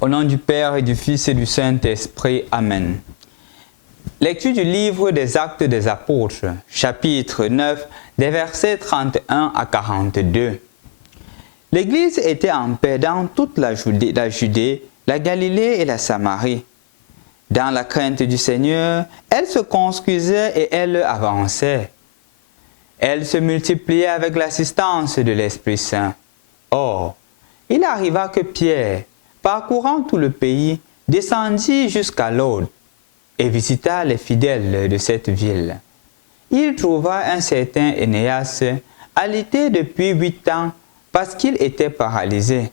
Au nom du Père et du Fils et du Saint-Esprit. Amen. Lecture du livre des Actes des Apôtres, chapitre 9, des versets 31 à 42. L'Église était en paix dans toute la Judée, la Galilée et la Samarie. Dans la crainte du Seigneur, elle se construisait et elle avançait. Elle se multipliait avec l'assistance de l'Esprit Saint. Or, il arriva que Pierre, parcourant tout le pays, descendit jusqu'à Lod et visita les fidèles de cette ville. Il trouva un certain Énéas, alité depuis 8 ans, parce qu'il était paralysé.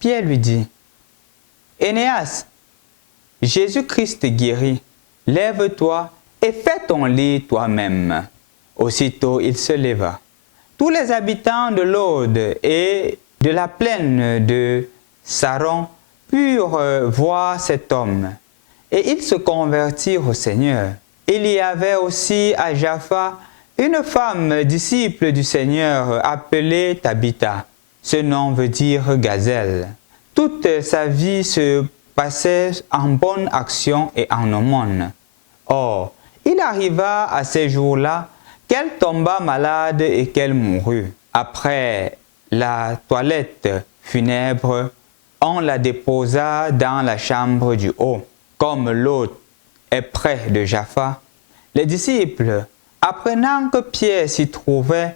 Pierre lui dit, « Énéas, Jésus-Christ guérit, lève-toi et fais ton lit toi-même. » Aussitôt il se leva. Tous les habitants de Lod et de la plaine de Saron purent voir cet homme, et ils se convertirent au Seigneur. Il y avait aussi à Jaffa une femme disciple du Seigneur appelée Tabitha. Ce nom veut dire gazelle. Toute sa vie se passait en bonne action et en aumône. Or, il arriva à ces jours-là qu'elle tomba malade et qu'elle mourut. Après la toilette funèbre, on la déposa dans la chambre du haut. Comme l'hôte est près de Jaffa, les disciples, apprenant que Pierre s'y trouvait,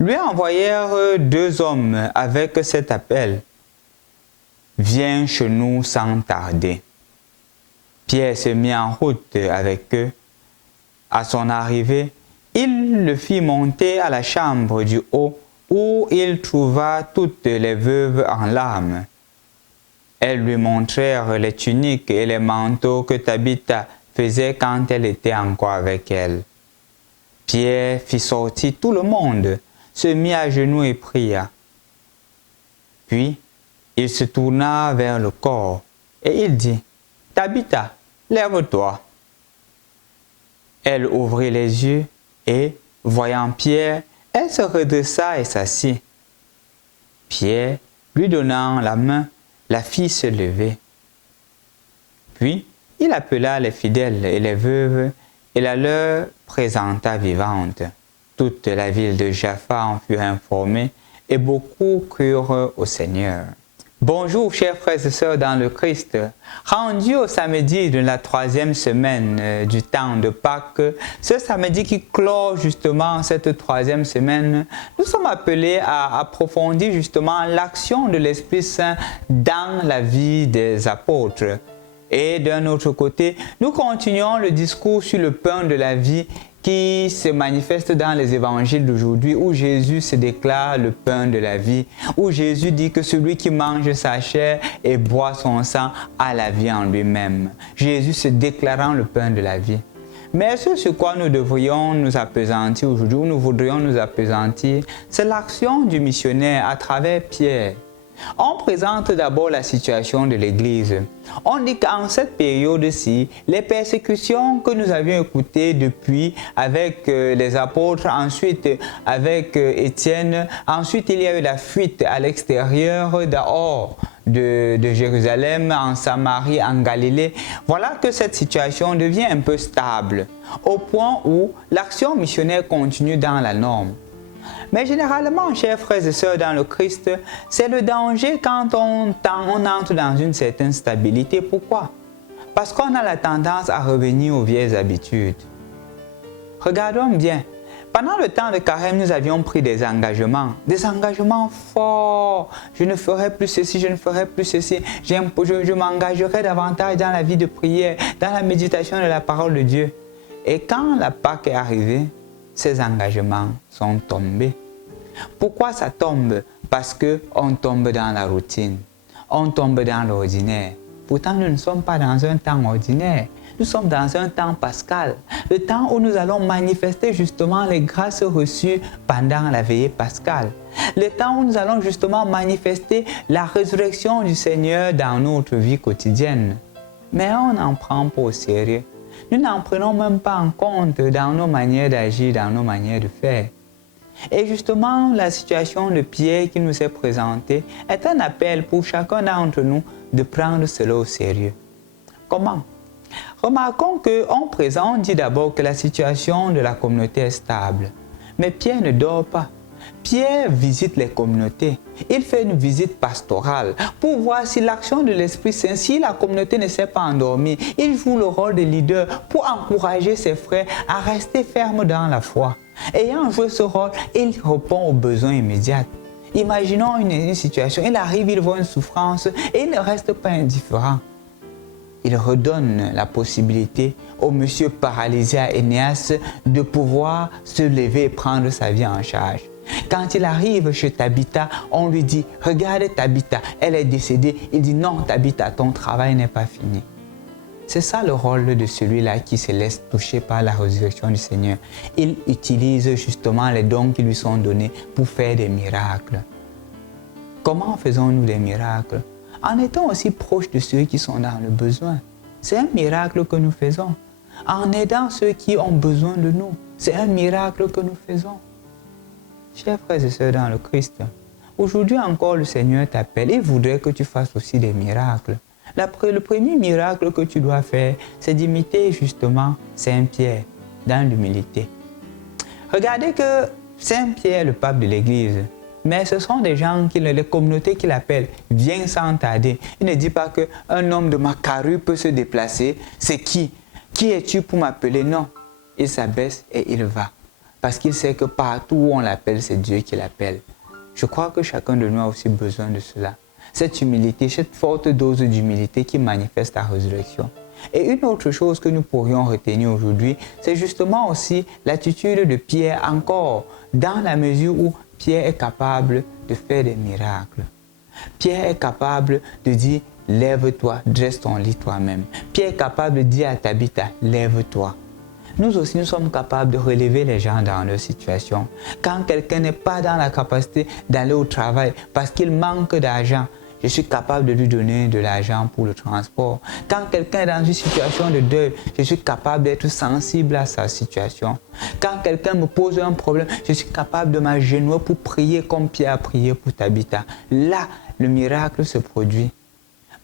lui envoyèrent 2 hommes avec cet appel. « Viens chez nous sans tarder. » Pierre se mit en route avec eux. À son arrivée, il le fit monter à la chambre du haut où il trouva toutes les veuves en larmes. Elles lui montrèrent les tuniques et les manteaux que Tabitha faisait quand elle était encore avec elle. Pierre fit sortir tout le monde, se mit à genoux et pria. Puis, il se tourna vers le corps et il dit, « Tabitha, lève-toi. » Elle ouvrit les yeux et, voyant Pierre, elle se redressa et s'assit. Pierre, lui donnant la main, la fit se lever. Puis, il appela les fidèles et les veuves et la leur présenta vivante. Toute la ville de Jaffa en fut informée et beaucoup crurent au Seigneur. Bonjour chers frères et sœurs dans le Christ. Rendu au samedi de la 3e semaine du temps de Pâques, ce samedi qui clôt justement cette 3e semaine, nous sommes appelés à approfondir justement l'action de l'Esprit Saint dans la vie des apôtres. Et d'un autre côté, nous continuons le discours sur le pain de la vie qui se manifeste dans les évangiles d'aujourd'hui où Jésus se déclare le pain de la vie, où Jésus dit que celui qui mange sa chair et boit son sang a la vie en lui-même. Jésus se déclarant le pain de la vie. Mais ce sur quoi nous devrions nous appesantir aujourd'hui, où nous voudrions nous appesantir, c'est l'action du missionnaire à travers Pierre. On présente d'abord la situation de l'Église. On dit qu'en cette période-ci, les persécutions que nous avions écoutées depuis avec les apôtres, ensuite avec Étienne, ensuite il y a eu la fuite à l'extérieur, dehors de Jérusalem, en Samarie, en Galilée. Voilà que cette situation devient un peu stable, au point où l'action missionnaire continue dans la norme. Mais généralement, chers frères et sœurs dans le Christ, c'est le danger quand on entre dans une certaine stabilité. Pourquoi? Parce qu'on a la tendance à revenir aux vieilles habitudes. Regardons bien. Pendant le temps de carême, nous avions pris des engagements forts. Je ne ferai plus ceci, je ne ferai plus ceci. Je m'engagerai davantage dans la vie de prière, dans la méditation de la parole de Dieu. Et quand la Pâque est arrivée, ces engagements sont tombés. Pourquoi ça tombe? Parce qu'on tombe dans la routine, on tombe dans l'ordinaire. Pourtant, nous ne sommes pas dans un temps ordinaire. Nous sommes dans un temps pascal, le temps où nous allons manifester justement les grâces reçues pendant la veillée pascale. Le temps où nous allons justement manifester la résurrection du Seigneur dans notre vie quotidienne. Mais on n'en prend pas au sérieux. Nous n'en prenons même pas en compte dans nos manières d'agir, dans nos manières de faire. Et justement, la situation de Pierre qui nous est présentée est un appel pour chacun d'entre nous de prendre cela au sérieux. Comment? Remarquons qu'en présent, on dit d'abord que la situation de la communauté est stable. Mais Pierre ne dort pas. Pierre visite les communautés. Il fait une visite pastorale pour voir si l'action de l'Esprit Saint, si la communauté ne s'est pas endormie, il joue le rôle de leader pour encourager ses frères à rester fermes dans la foi. Ayant joué ce rôle, il répond aux besoins immédiats. Imaginons une situation, il arrive, il voit une souffrance et il ne reste pas indifférent. Il redonne la possibilité au monsieur paralysé à Énéas de pouvoir se lever et prendre sa vie en charge. Quand il arrive chez Tabitha, on lui dit « Regarde Tabitha, elle est décédée. » Il dit « Non Tabitha, ton travail n'est pas fini. » C'est ça le rôle de celui-là qui se laisse toucher par la résurrection du Seigneur. Il utilise justement les dons qui lui sont donnés pour faire des miracles. Comment faisons-nous des miracles? En étant aussi proches de ceux qui sont dans le besoin. C'est un miracle que nous faisons. En aidant ceux qui ont besoin de nous. C'est un miracle que nous faisons. Chers frères et sœurs dans le Christ, aujourd'hui encore le Seigneur t'appelle. Il voudrait que tu fasses aussi des miracles. Le premier miracle que tu dois faire, c'est d'imiter justement Saint Pierre dans l'humilité. Regardez que Saint Pierre est le pape de l'Église. Mais ce sont des gens, les communautés qui l'appellent, viens sans tarder. Il ne dit pas qu'un homme de ma carrure peut se déplacer. C'est qui? Qui es-tu pour m'appeler? Non. Il s'abaisse et il va. Parce qu'il sait que partout où on l'appelle, c'est Dieu qui l'appelle. Je crois que chacun de nous a aussi besoin de cela. Cette humilité, cette forte dose d'humilité qui manifeste la résurrection. Et une autre chose que nous pourrions retenir aujourd'hui, c'est justement aussi l'attitude de Pierre encore, dans la mesure où Pierre est capable de faire des miracles. Pierre est capable de dire « Lève-toi, dresse ton lit toi-même ». Pierre est capable de dire à Tabitha « Lève-toi ». Nous aussi, nous sommes capables de relever les gens dans leur situation. Quand quelqu'un n'est pas dans la capacité d'aller au travail parce qu'il manque d'argent, je suis capable de lui donner de l'argent pour le transport. Quand quelqu'un est dans une situation de deuil, je suis capable d'être sensible à sa situation. Quand quelqu'un me pose un problème, je suis capable de m'agenouiller pour prier comme Pierre a prié pour Tabitha. Là, le miracle se produit.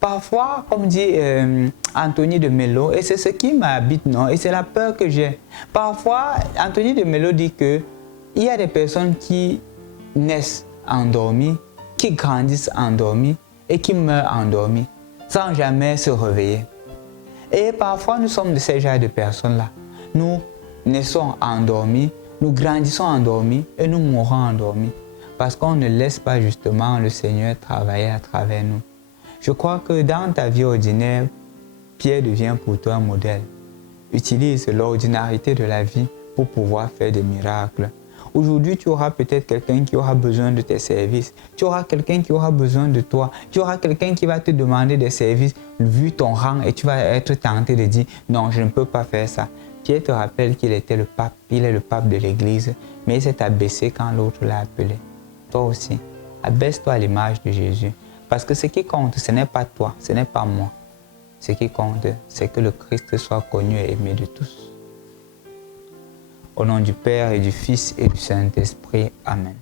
Parfois, comme dit Anthony de Mello, et c'est ce qui m'habite, non, et c'est la peur que j'ai. Parfois, Anthony de Mello dit qu'il y a des personnes qui naissent endormies, qui grandissent endormies et qui meurent endormies, sans jamais se réveiller. Et parfois, nous sommes de ces genres de personnes-là. Nous naissons endormis, nous grandissons endormis et nous mourons endormis. Parce qu'on ne laisse pas justement le Seigneur travailler à travers nous. Je crois que dans ta vie ordinaire, Pierre devient pour toi un modèle. Utilise l'ordinarité de la vie pour pouvoir faire des miracles. Aujourd'hui, tu auras peut-être quelqu'un qui aura besoin de tes services. Tu auras quelqu'un qui aura besoin de toi. Tu auras quelqu'un qui va te demander des services vu ton rang et tu vas être tenté de dire « Non, je ne peux pas faire ça ». Pierre te rappelle qu'il était le pape, il est le pape de l'Église, mais il s'est abaissé quand l'autre l'a appelé. Toi aussi, abaisse-toi à l'image de Jésus. Parce que ce qui compte, ce n'est pas toi, ce n'est pas moi. Ce qui compte, c'est que le Christ soit connu et aimé de tous. Au nom du Père et du Fils et du Saint-Esprit. Amen.